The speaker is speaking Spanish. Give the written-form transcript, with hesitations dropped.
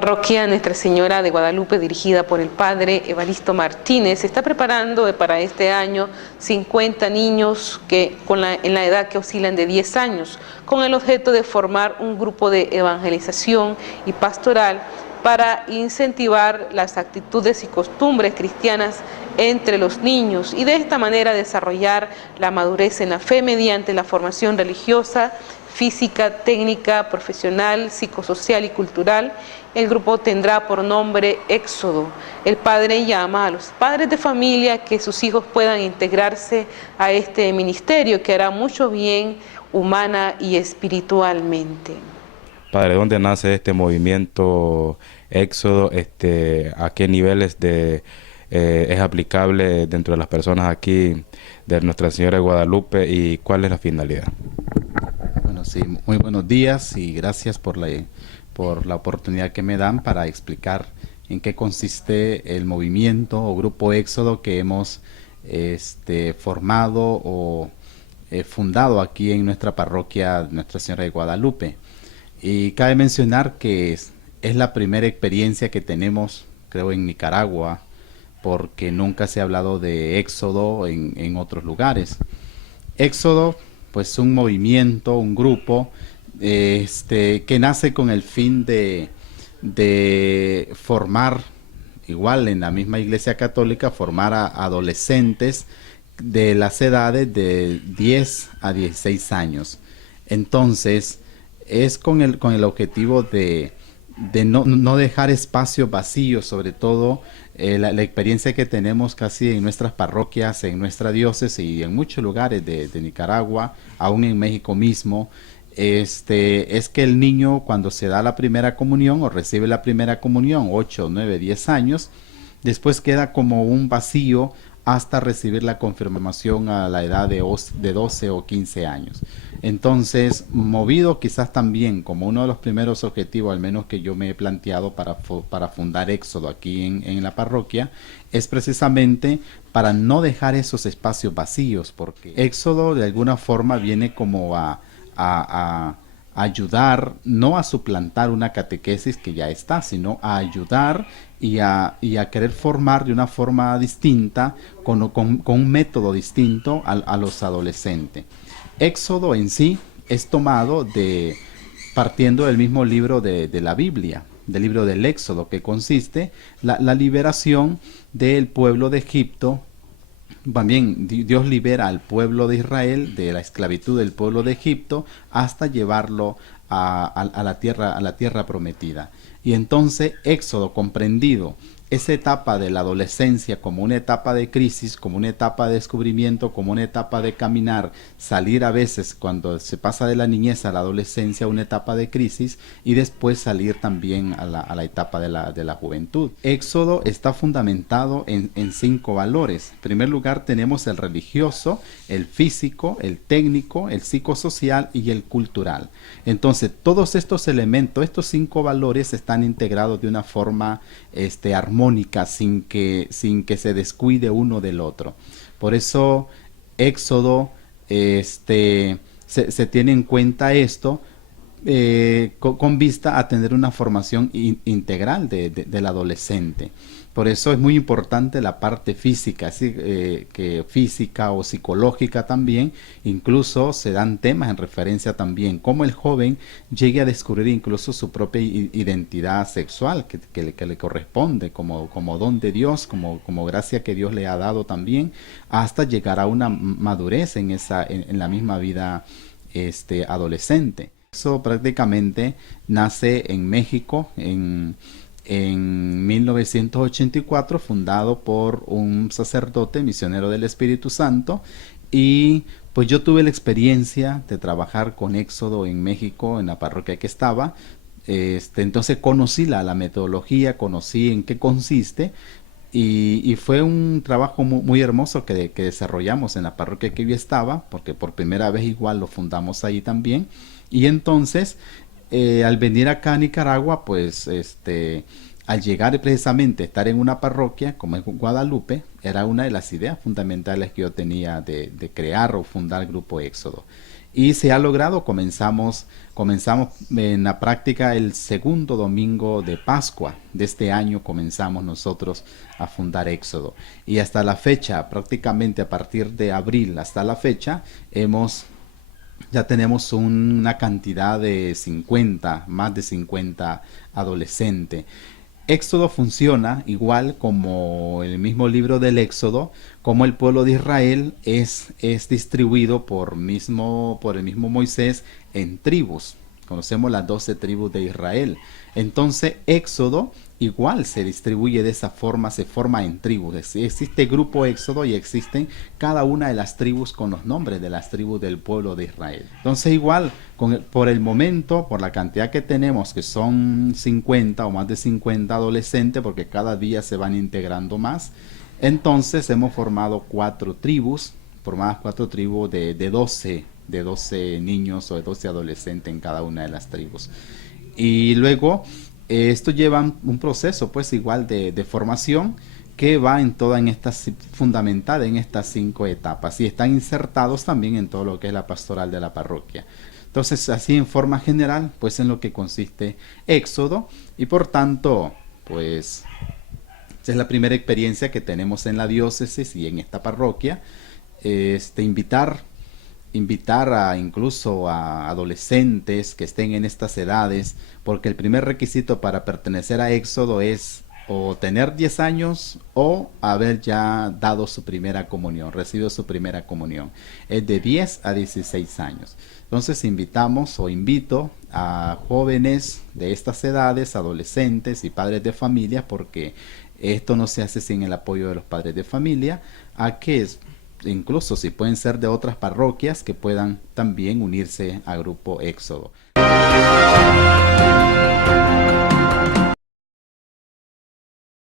parroquia Nuestra Señora de Guadalupe, dirigida por el padre Evaristo Martínez, está preparando para este año 50 niños en la edad que oscilan de 10 años, con el objeto de formar un grupo de evangelización y pastoral para incentivar las actitudes y costumbres cristianas entre los niños y de esta manera desarrollar la madurez en la fe mediante la formación religiosa, física, técnica, profesional, psicosocial y cultural. El grupo tendrá por nombre Éxodo. El padre llama a los padres de familia que sus hijos puedan integrarse a este ministerio que hará mucho bien humana y espiritualmente. Padre, ¿dónde nace este movimiento Éxodo? ¿A qué niveles es aplicable dentro de las personas aquí de Nuestra Señora de Guadalupe y cuál es la finalidad? Bueno, sí, muy buenos días y gracias por la oportunidad que me dan para explicar en qué consiste el movimiento o grupo Éxodo que hemos formado o fundado aquí en nuestra parroquia Nuestra Señora de Guadalupe. Y cabe mencionar que es la primera experiencia que tenemos, creo, en Nicaragua, porque nunca se ha hablado de Éxodo en otros lugares. Éxodo, pues un movimiento, un grupo, que nace con el fin de formar, igual en la misma Iglesia Católica, formar a adolescentes de las edades de 10 a 16 años. Entonces, es con el objetivo de no dejar espacios vacíos, sobre todo la experiencia que tenemos casi en nuestras parroquias, en nuestra diócesis y en muchos lugares de Nicaragua, aún en México mismo, es que el niño cuando se da la primera comunión o recibe la primera comunión, 8, 9, 10 años, después queda como un vacío hasta recibir la confirmación a la edad de 12 o 15 años. Entonces, movido quizás también como uno de los primeros objetivos, al menos que yo me he planteado para fundar Éxodo aquí en la parroquia, es precisamente para no dejar esos espacios vacíos, porque Éxodo de alguna forma viene como a ayudar, no a suplantar una catequesis que ya está, sino a ayudar y a querer formar de una forma distinta, con un método distinto a los adolescentes. Éxodo en sí es tomado partiendo del mismo libro de la Biblia, del libro del Éxodo, que consiste la liberación del pueblo de Egipto. También Dios libera al pueblo de Israel de la esclavitud del pueblo de Egipto hasta llevarlo a la tierra prometida. Y entonces Éxodo, comprendido esa etapa de la adolescencia como una etapa de crisis, como una etapa de descubrimiento, como una etapa de caminar, salir a veces cuando se pasa de la niñez a la adolescencia, una etapa de crisis, y después salir también a la etapa de la juventud. Éxodo está fundamentado en 5 valores. En primer lugar tenemos el religioso, el físico, el técnico, el psicosocial y el cultural. Entonces todos estos elementos, estos 5 valores están integrados de una forma armónica, sin que se descuide uno del otro. Por eso Éxodo se tiene en cuenta esto con vista a tener una formación integral del adolescente. Por eso es muy importante la parte física, así que física o psicológica también. Incluso se dan temas en referencia también cómo el joven llegue a descubrir incluso su propia identidad sexual que le corresponde como don de Dios, como gracia que Dios le ha dado también, hasta llegar a una madurez en la misma vida adolescente. Eso prácticamente nace en México en 1984, fundado por un sacerdote misionero del Espíritu Santo, y pues yo tuve la experiencia de trabajar con Éxodo en México, en la parroquia que estaba. Entonces conocí la metodología, conocí en qué consiste, y fue un trabajo muy hermoso que desarrollamos en la parroquia que yo estaba, porque por primera vez igual lo fundamos ahí también. Y entonces al venir acá a Nicaragua, pues al llegar precisamente a estar en una parroquia como es Guadalupe, era una de las ideas fundamentales que yo tenía de crear o fundar el grupo Éxodo. Y se ha logrado, comenzamos en la práctica el segundo domingo de Pascua de este año, comenzamos nosotros a fundar Éxodo. Y hasta la fecha, prácticamente a partir de abril hasta la fecha, ya tenemos una cantidad de 50, más de 50 adolescentes. Éxodo funciona igual como el mismo libro del Éxodo, como el pueblo de Israel es distribuido por el mismo Moisés en tribus. Conocemos las 12 tribus de Israel. Entonces Éxodo igual se distribuye de esa forma, se forma en tribus. Existe grupo Éxodo y existen cada una de las tribus con los nombres de las tribus del pueblo de Israel. Entonces igual, por el momento, por la cantidad que tenemos, que son 50 o más de 50 adolescentes, porque cada día se van integrando más, entonces hemos formado 4 tribus, formadas 4 tribus de 12 niños o de 12 adolescentes en cada una de las tribus. Y luego esto lleva un proceso pues igual de formación que va fundamentada en estas 5 etapas y están insertados también en todo lo que es la pastoral de la parroquia. Entonces, así en forma general, pues en lo que consiste Éxodo, y por tanto, pues esta es la primera experiencia que tenemos en la diócesis y en esta parroquia. Invitar incluso a adolescentes que estén en estas edades, porque el primer requisito para pertenecer a Éxodo es o tener 10 años o haber ya dado su primera comunión, recibido su primera comunión. Es de 10 a 16 años. Entonces invito a jóvenes de estas edades, adolescentes y padres de familia, porque esto no se hace sin el apoyo de los padres de familia, a que incluso si pueden ser de otras parroquias, que puedan también unirse al grupo Éxodo.